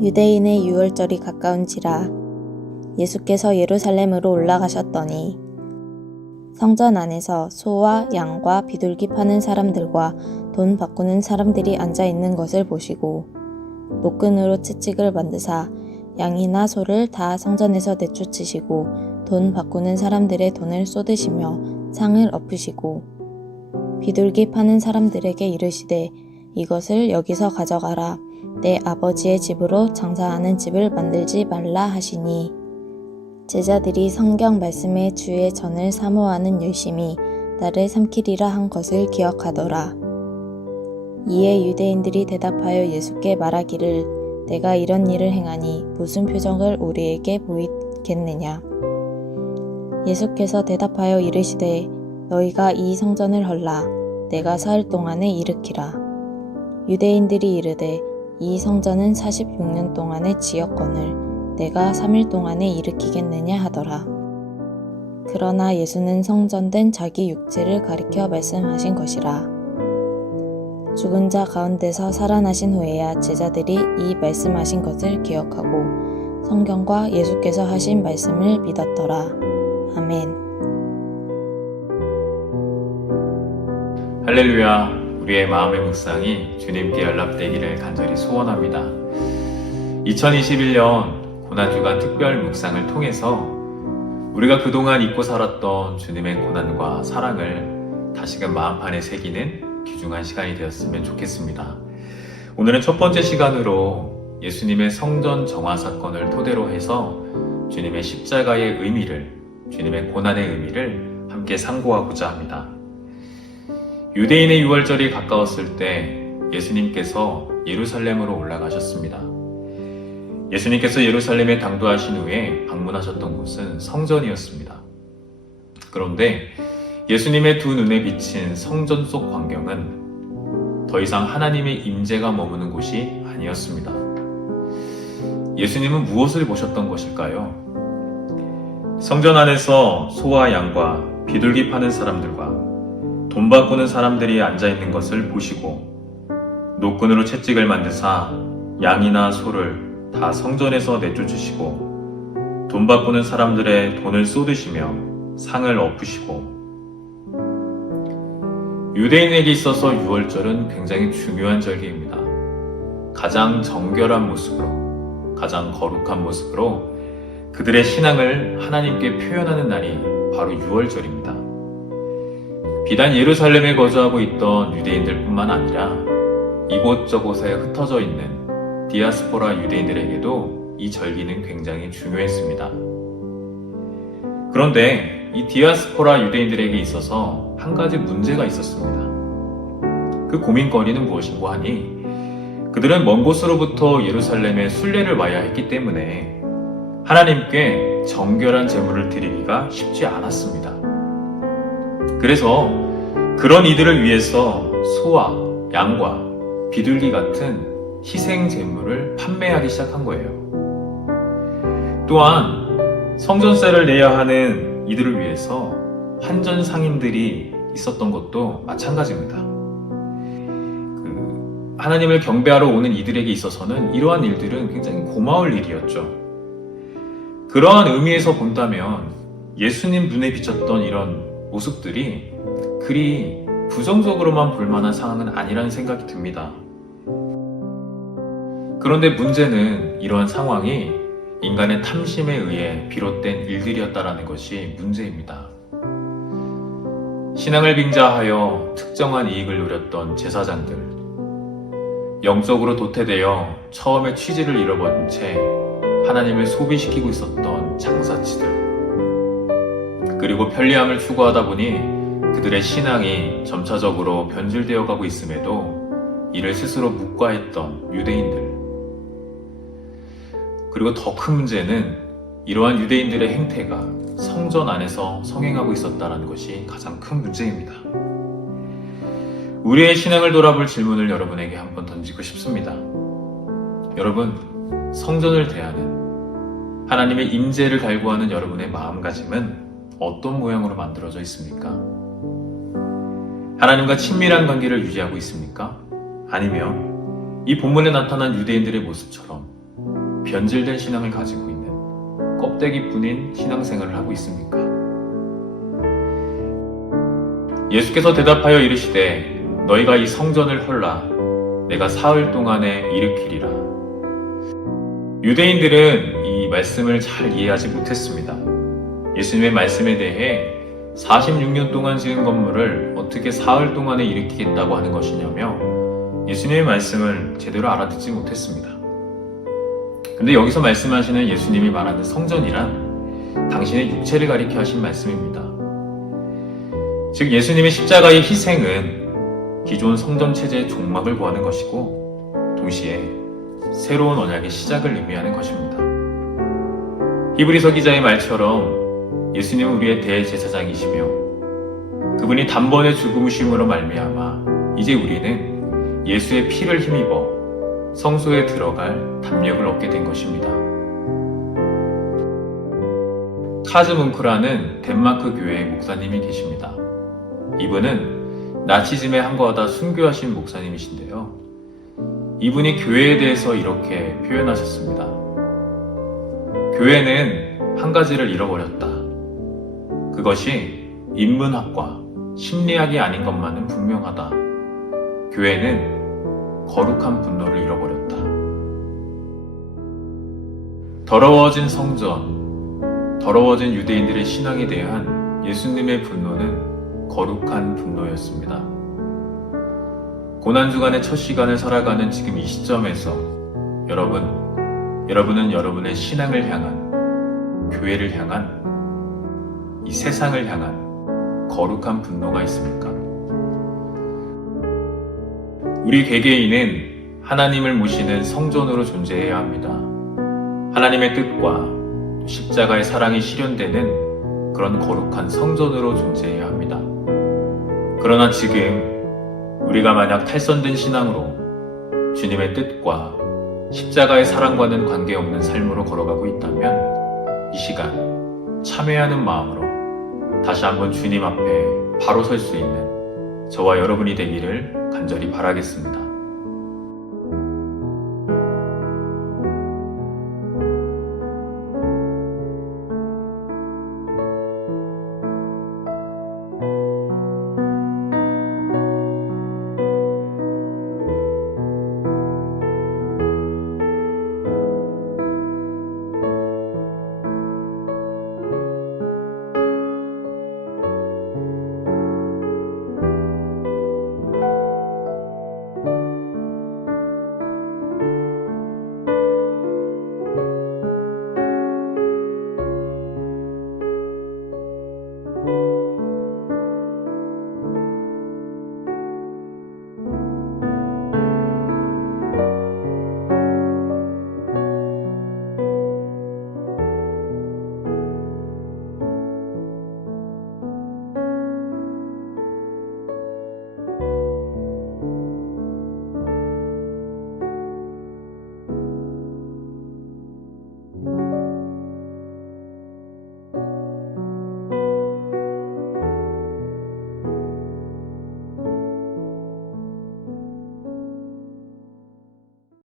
유대인의 유월절이 가까운지라 예수께서 예루살렘으로 올라가셨더니 성전 안에서 소와 양과 비둘기 파는 사람들과 돈 바꾸는 사람들이 앉아 있는 것을 보시고 노끈으로 채찍을 만드사 양이나 소를 다 성전에서 내쫓으시고 돈 바꾸는 사람들의 돈을 쏟으시며 상을 엎으시고 비둘기 파는 사람들에게 이르시되 이것을 여기서 가져가라. 내 아버지의 집으로 장사하는 집을 만들지 말라 하시니 제자들이 성경 말씀에 주의 전을 사모하는 열심이 나를 삼키리라 한 것을 기억하더라. 이에 유대인들이 대답하여 예수께 말하기를 내가 이런 일을 행하니 무슨 표적을 우리에게 보이겠느냐. 예수께서 대답하여 이르시되 너희가 이 성전을 헐라. 내가 사흘 동안에 일으키라. 유대인들이 이르되 이 성전은 46년 동안에 지었거늘 내가 3일 동안에 일으키겠느냐 하더라. 그러나 예수는 성전된 자기 육체를 가리켜 말씀하신 것이라. 죽은 자 가운데서 살아나신 후에야 제자들이 이 말씀하신 것을 기억하고 성경과 예수께서 하신 말씀을 믿었더라. 아멘. 할렐루야. 우리의 마음의 묵상이 주님께 연락되기를 간절히 소원합니다. 2021년 고난주간 특별 묵상을 통해서 우리가 그동안 잊고 살았던 주님의 고난과 사랑을 다시금 마음판에 새기는 귀중한 시간이 되었으면 좋겠습니다. 오늘은 첫 번째 시간으로 예수님의 성전 정화 사건을 토대로 해서 주님의 십자가의 의미를, 주님의 고난의 의미를 함께 상고하고자 합니다. 유대인의 유월절이 가까웠을 때 예수님께서 예루살렘으로 올라가셨습니다. 예수님께서 예루살렘에 당도하신 후에 방문하셨던 곳은 성전이었습니다. 그런데 예수님의 두 눈에 비친 성전 속 광경은 더 이상 하나님의 임재가 머무는 곳이 아니었습니다. 예수님은 무엇을 보셨던 것일까요? 성전 안에서 소와 양과 비둘기 파는 사람들과 돈 바꾸는 사람들이 앉아있는 것을 보시고 노끈으로 채찍을 만드사 양이나 소를 다 성전에서 내쫓으시고 돈 바꾸는 사람들의 돈을 쏟으시며 상을 엎으시고. 유대인에게 있어서 유월절은 굉장히 중요한 절기입니다. 가장 정결한 모습으로, 가장 거룩한 모습으로 그들의 신앙을 하나님께 표현하는 날이 바로 유월절입니다. 비단 예루살렘에 거주하고 있던 유대인들뿐만 아니라 이곳저곳에 흩어져 있는 디아스포라 유대인들에게도 이 절기는 굉장히 중요했습니다. 그런데 이 디아스포라 유대인들에게 있어서 한 가지 문제가 있었습니다. 그 고민거리는 무엇인고 하니 그들은 먼 곳으로부터 예루살렘에 순례를 와야 했기 때문에 하나님께 정결한 제물을 드리기가 쉽지 않았습니다. 그래서 그런 이들을 위해서 소와 양과 비둘기 같은 희생 제물을 판매하기 시작한 거예요. 또한 성전세를 내야 하는 이들을 위해서 환전 상인들이 있었던 것도 마찬가지입니다. 하나님을 경배하러 오는 이들에게 있어서는 이러한 일들은 굉장히 고마울 일이었죠. 그러한 의미에서 본다면 예수님 눈에 비쳤던 이런 모습들이 그리 부정적으로만 볼 만한 상황은 아니라는 생각이 듭니다. 그런데 문제는 이러한 상황이 인간의 탐심에 의해 비롯된 일들이었다는 것이 문제입니다. 신앙을 빙자하여 특정한 이익을 누렸던 제사장들, 영적으로 도태되어 처음에 취지를 잃어버린 채 하나님을 소비시키고 있었던 장사치들, 그리고 편리함을 추구하다 보니 그들의 신앙이 점차적으로 변질되어 가고 있음에도 이를 스스로 묵과했던 유대인들, 그리고 더 큰 문제는 이러한 유대인들의 행태가 성전 안에서 성행하고 있었다는 것이 가장 큰 문제입니다. 우리의 신앙을 돌아볼 질문을 여러분에게 한번 던지고 싶습니다. 여러분, 성전을 대하는 하나님의 임재를 갈구하는 여러분의 마음가짐은 어떤 모양으로 만들어져 있습니까? 하나님과 친밀한 관계를 유지하고 있습니까? 아니면 이 본문에 나타난 유대인들의 모습처럼 변질된 신앙을 가지고 있는 껍데기뿐인 신앙생활을 하고 있습니까? 예수께서 대답하여 이르시되 너희가 이 성전을 헐라 내가 사흘 동안에 일으키리라. 유대인들은 이 말씀을 잘 이해하지 못했습니다. 예수님의 말씀에 대해 46년 동안 지은 건물을 어떻게 사흘 동안에 일으키겠다고 하는 것이냐며 예수님의 말씀을 제대로 알아듣지 못했습니다. 근데 여기서 말씀하시는 예수님이 말하는 성전이란 당신의 육체를 가리켜 하신 말씀입니다. 즉 예수님의 십자가의 희생은 기존 성전 체제의 종막을 구하는 것이고 동시에 새로운 언약의 시작을 의미하는 것입니다. 히브리서 기자의 말처럼 예수님은 우리의 대제사장이시며 그분이 단번에 죽으심으로 말미암아 이제 우리는 예수의 피를 힘입어 성소에 들어갈 담력을 얻게 된 것입니다. 카즈 뭉크라는 덴마크 교회의 목사님이 계십니다. 이분은 나치즘에 항거하다 순교하신 목사님이신데요. 이분이 교회에 대해서 이렇게 표현하셨습니다. 교회는 한 가지를 잃어버렸다. 그것이 인문학과 심리학이 아닌 것만은 분명하다. 교회는 거룩한 분노를 잃어버렸다. 더러워진 성전, 더러워진 유대인들의 신앙에 대한 예수님의 분노는 거룩한 분노였습니다. 고난주간의 첫 시간을 살아가는 지금 이 시점에서 여러분은 여러분의 신앙을 향한, 교회를 향한, 이 세상을 향한 거룩한 분노가 있습니까? 우리 개개인은 하나님을 모시는 성전으로 존재해야 합니다. 하나님의 뜻과 십자가의 사랑이 실현되는 그런 거룩한 성전으로 존재해야 합니다. 그러나 지금 우리가 만약 탈선된 신앙으로 주님의 뜻과 십자가의 사랑과는 관계없는 삶으로 걸어가고 있다면 이 시간 참회하는 마음으로 다시 한번 주님 앞에 바로 설 수 있는 저와 여러분이 되기를 간절히 바라겠습니다.